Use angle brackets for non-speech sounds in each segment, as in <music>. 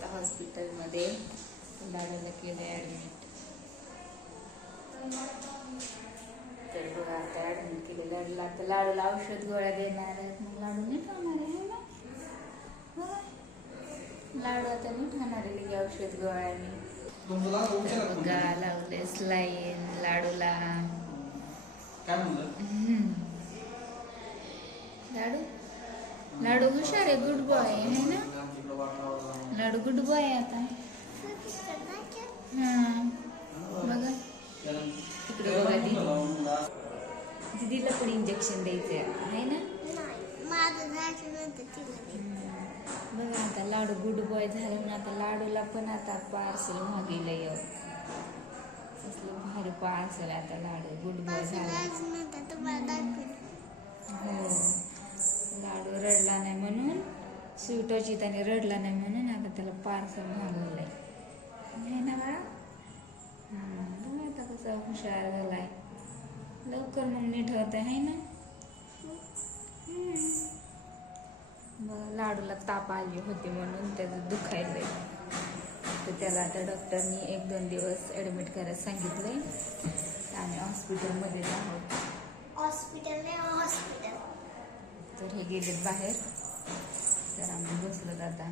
आता हॉस्पिटलमध्ये लाडूला केलं ॲडमिट तर बघा आता ॲडमिट केले लाडूला आता लाडूला औषध गोळ्या देणार आहेत. मग लाडू नीट होणार आहे ना. लाडू आता नीट होणार आहे औषध गोळ्याने. बघा लावले स्लाईन लाडूला. लाडू? लाडू हुशार आहे गुड बॉय आहे ना? लाडू गुड बॉय आहे आता? हा बघा. तिकडे बघा दीदी दीदीला पण इंजेक्शन द्यायचं आहे ना? बघा आता लाडू गुड बॉय झाले म्हणून आता लाडूला पण आता पार्सल मागेलं ये कसलं भारी पार्सल आता लाडू. गुड बॉय झाला. हो. लाडू रडला नाही म्हणून. स्वीटची त्याने रडला नाही म्हणून आता त्याला पार्सल मागवलंय. आहे ना बाळा. बघा आता कसा हुशार झालाय. लवकर मग नीट होत आहे ना? लाडूला ताप आली होती म्हणून त्याचं दुखायलंय. तर त्याला आता डॉक्टरनी एक दोन दिवस ॲडमिट करायला सांगितलंय. आम्ही हॉस्पिटलमध्ये आहोत. हॉस्पिटल नाही हॉस्पिटल तर हे गेलेत बाहेर. तर आम्ही बसलो आता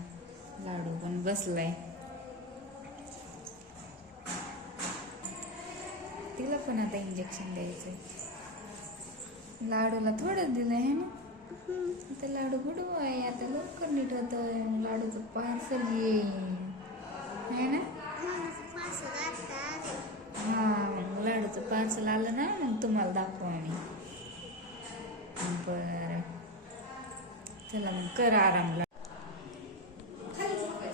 लाडू पण बसलाय. तिला पण आता इंजेक्शन द्यायचं लाडूला थोडं दिलं आहे ना आता लाडू गुडू आहे आता लवकर नीट होत लाडूचं पार्सल येईल. आहे ना? हा मग लाडूचं पार्सल आलं ना मग तुम्हाला दाखवू आम्ही. चला मग कर आराम ला-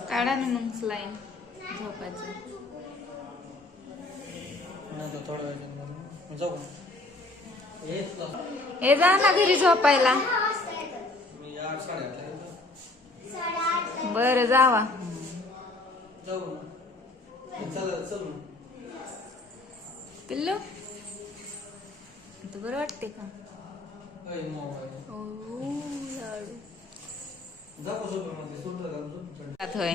काढा ना मग स्लाईन झोपायचं नाही तर थोड्या वेळाने मग जाऊ का? येत का? हे जा ना घरी झोपायला मी आठ साडेआठला येतो. बर जावा जाऊ ना चल चल मग. पिल्लू तू बरं वाटते का होय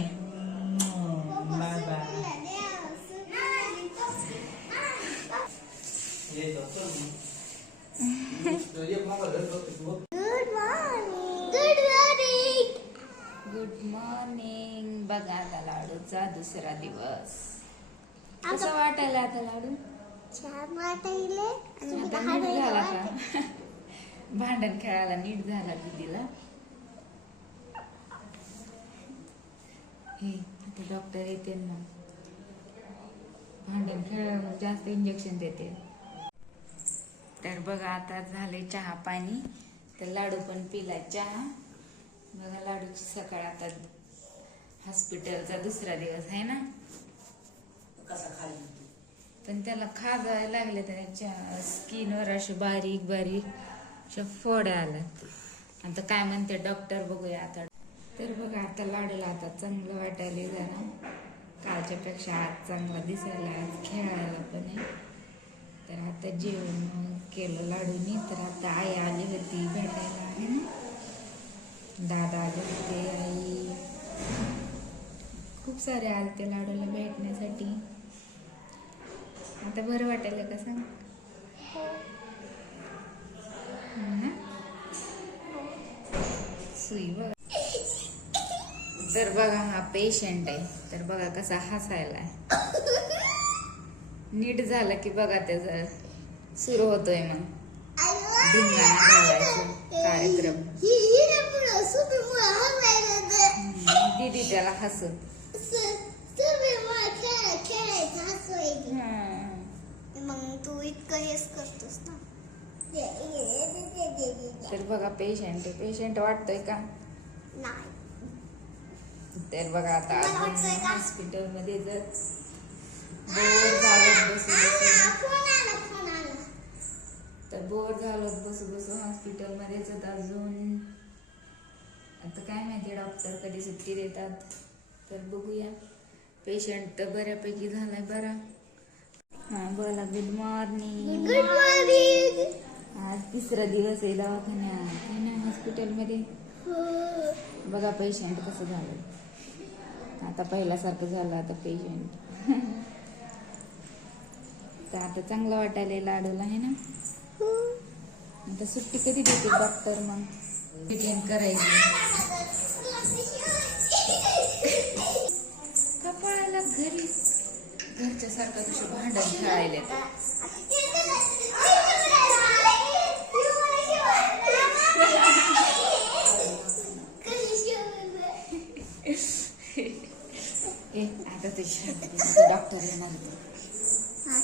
गुड मॉर्निंग बघा आता लाडूचा दुसरा दिवस कसं वाटायला आता लाडू छान वाटायले भांडण खेळायला नीट झाला दीदीला. हे आता डॉक्टर येते मग भांडण खेळायला जास्त इंजेक्शन देते. तर बघा आता झाले चहा पाणी. तर लाडू पण पिला चहा. बघा लाडूची सकाळ आता हॉस्पिटलचा दुसरा दिवस आहे ना. पण त्याला खाजायला लागले त्याच्या स्किनवर असे बारीक बारीक. फोड्या आल्यात आता काय म्हणते डॉक्टर बघूया आता. तर बघा आता लाडूला आता चांगलं वाटायला जरा कालच्या पेक्षा आज चांगला दिसायला आज खेळायला पण आहे. तर आता जेवण केलं लाडूनी. तर आता आई आली होती भेटायला. आहे ना? दादा आले होते आई. खूप सारे आले ते लाडूला भेटण्यासाठी. आता बरं वाटायला का सांग? हो. सुई बघा तर बघा हा पेशंट आहे तर बघा कसा हसायला नीट झालं की बघा त्याचा सुरू होतोय मग. धिंगाणा कार्यक्रम. <laughs> दीदी त्याला हसत हम्म. मग तू इतकं हेच करतोस ना तर बघा पेशंट आहे. पेशंट वाटतोय का? नाही. तर बघा आता तुम्हाला वाटतंय का? हॉस्पिटलमध्ये जर बोर झालं बसू तर बोर झालं बसू बसू हॉस्पिटल मध्येच आता अजून. आता काय माहिती डॉक्टर कधी सुट्टी देतात. तर बघूया. पेशंट तर बऱ्यापैकी झालाय बरा. हा बोला गुड मॉर्निंग गुड मॉर्निंग आज तिसरा दिवस आहे दवाखान्यात. है ना हॉस्पिटलमध्ये. बघा पेशंट कसं झालं. आता पहिल्यासारखं झालं आता पेशंट तर आता चांगलं वाटायला लाडूला आहे ना? आता सुट्टी कधी देते डॉक्टर मग? ट्रीटमेंट करायची. कपाळाला घरी. घरच्या सारखं कसं भांडण खेळायला ए आता तुझी डॉक्टर येणार होते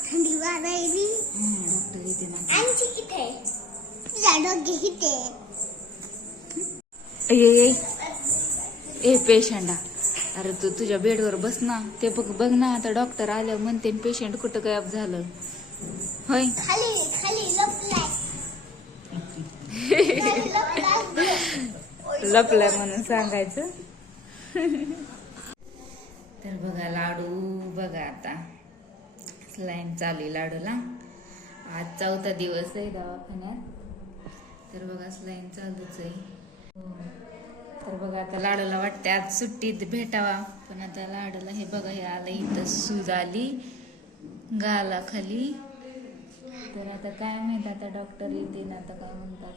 थंडी वाजायली डॉक्टर येते आमची इथे इथे ए ए पेशंटा अरे तू तुझ्या बेडवर बस ना ते बघ बघ ना आता डॉक्टर आल्यावर म्हणते पेशंट कुठं गायब झालं होय लपलाय म्हणून सांगायचं <laughs> तर बघा लाडू बघा आता. स्लाईम चालू आहे लाडूला. आज चौथा दिवस आहे दवाखान्यात. तर बघा स्लाईम चालूच आहे. हो. तर बघा आता लाडूला वाटते आज सुट्टीत भेटावा. पण आता लाडूला हे बघा हे आलं इथं सूज आली गाला खाली. तर आता काय माहीत आता डॉक्टर येते ना आता काय म्हणतात.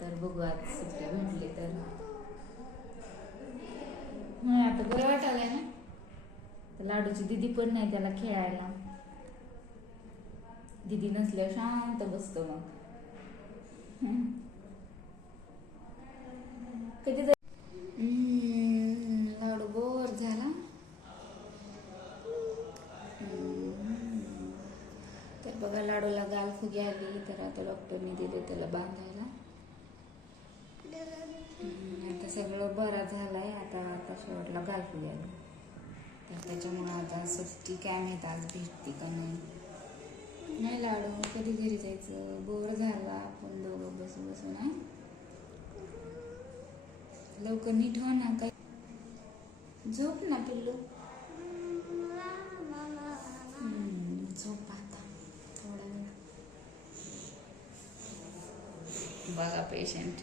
तर बघू आज सुट्ट्या भेटली तर नाही आता बरं वाटायलंय ना लाडूची दिदी पण नाही त्याला खेळायला दिदी नसल्यावर शांत बसतो मग हम्म. कधी लाडू बोर झाला. तर बघा लाडूला गाल फुगी आली तर आता डॉक्टरने दिले त्याला बांधायला सगळं बरा झालंय. आता आता शेवटला घालूया तर त्याच्यामुळे आता सुट्टी काय माहीत आज भेटते का नाही? नाही लाडू कधी घरी जायचं? बोर झाला. आपण दोघं बसू बसू आहे लवकर नीट हो ना काय? झोप ना पिल्लू. झोप आता. थोडा वेळ. बघा पेशंट